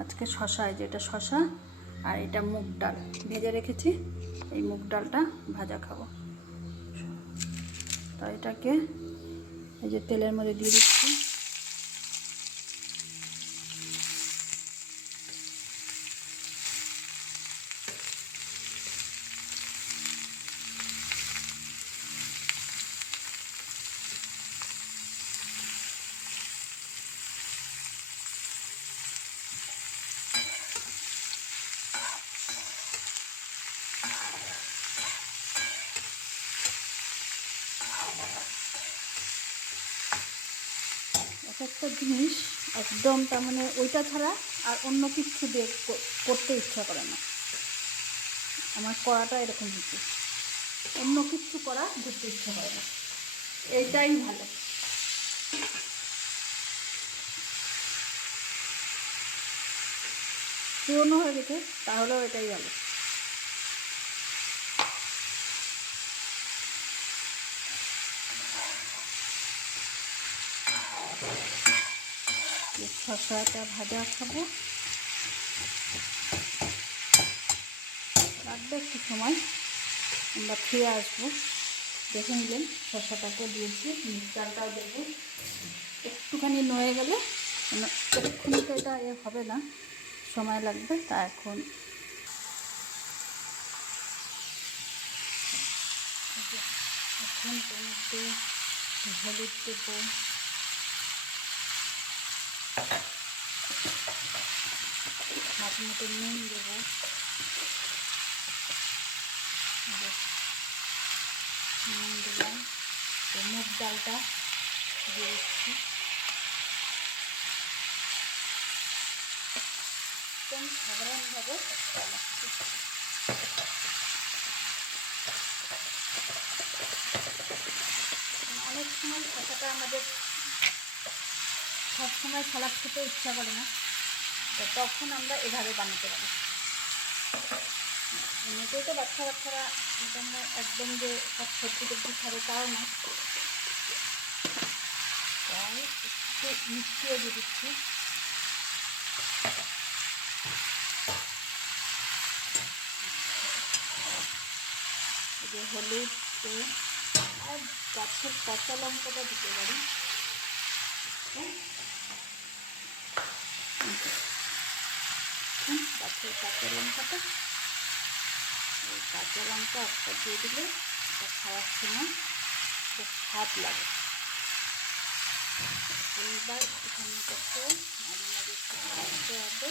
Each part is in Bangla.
আজকে শশা, এই যে এটা শশা আর এটা মুগ ডাল ভেজে রেখেছি। এই মুগ ডালটা ভাজা খাবো। তো এটাকে এই যে তেলের মধ্যে দিয়ে দিচ্ছি। একটা জিনিস একদম, তার মানে ওইটা ছাড়া আর অন্য কিছু দিয়ে করতে ইচ্ছা করে না। আমার করাটা এরকম হচ্ছে, অন্য কিছু করা করতে ইচ্ছা করে না, এইটাই ভালো। পুরনো হয়ে গেছে, তাহলেও এটাই ভালো। শসাটা ভাজা খাবো, রাখবে একটু সময়, আমরা ফিরে আসবো। দেখে নিলেন শসাটাকে দিয়েছি, মিক্সচারটাও দেবো। একটুখানি নয়ে গেলে, এক্ষুনি তো এটা হবে না, সময় লাগবে। তা এখন টমেটো, হলুদ দেবো, হাত মতো নুন দেবো, নুন দিলাম। মুগ ডালটা দিয়ে দিচ্ছি, একদম সাধারণভাবে অনেক সময় শসাটা আমাদের সবসময় সালাদ খেতে ইচ্ছা করে না, তো তখন আমরা এভাবে বানাতে পারি। এমনিতেই তো বাচ্চারা একদম যে সব সবজি টবজি খাবে তাও না, তাই একটু মিষ্টিও দিয়ে দিচ্ছি। যে হলুদ আর গাছের কাঁচা লঙ্কাটা দিতে পারি। গাছের কাঁচা লঙ্কাটা, ওই কাঁচা লঙ্কা একটা দিয়ে দিলে এটা খাওয়ার সময় খুব স্বাদ লাগে। এইবার এখানে করতে মাঝে মাঝে একটু ভাজতে হবে।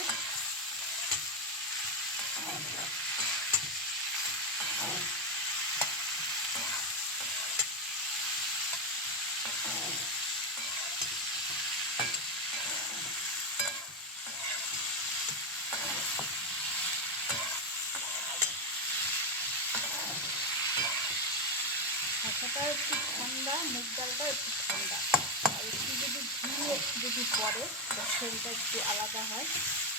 শসাটা একটু ঠান্ডা, মুগ ডালটা একটু ঠান্ডা, আর একটু যদি ঘি যদি পড়ে তো সেটা একটু আলাদা হয়,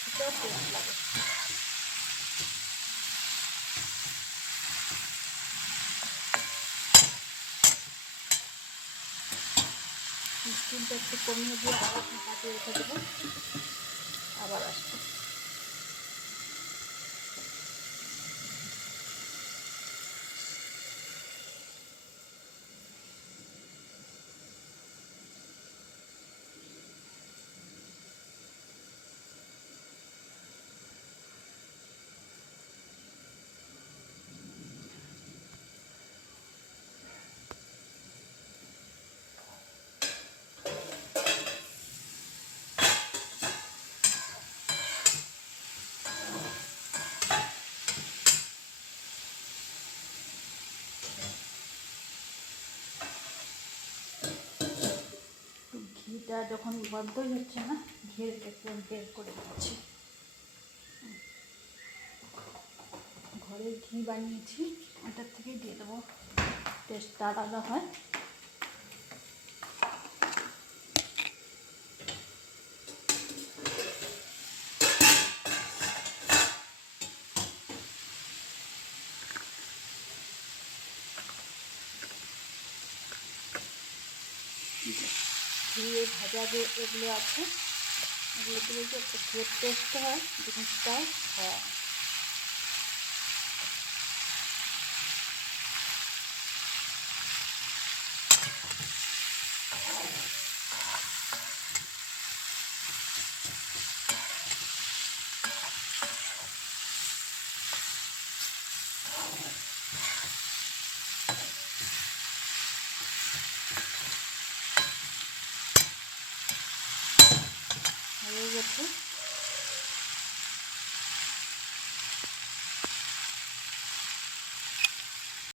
সেটাও টেস্ট লাগে। স্টিমটা একটু কমিয়ে দিয়ে আবার ঢাকা দিয়ে রেখে দেবো, আবার আসবো। ঘিটা যখন বন্ধই হচ্ছে না, ঘিয়ের একটু বের করে দিচ্ছি। ঘরে ঘি বানিয়েছি, ওটার থেকেই দিয়ে দেবো, টেস্টটা আলাদা হয়। ঘিয়ে ভাজা যে এগুলো আছে, এগুলো দিলে যে একটা গ্রেট টেস্ট হয় জিনিসটা হয়। হয়ে গেছে।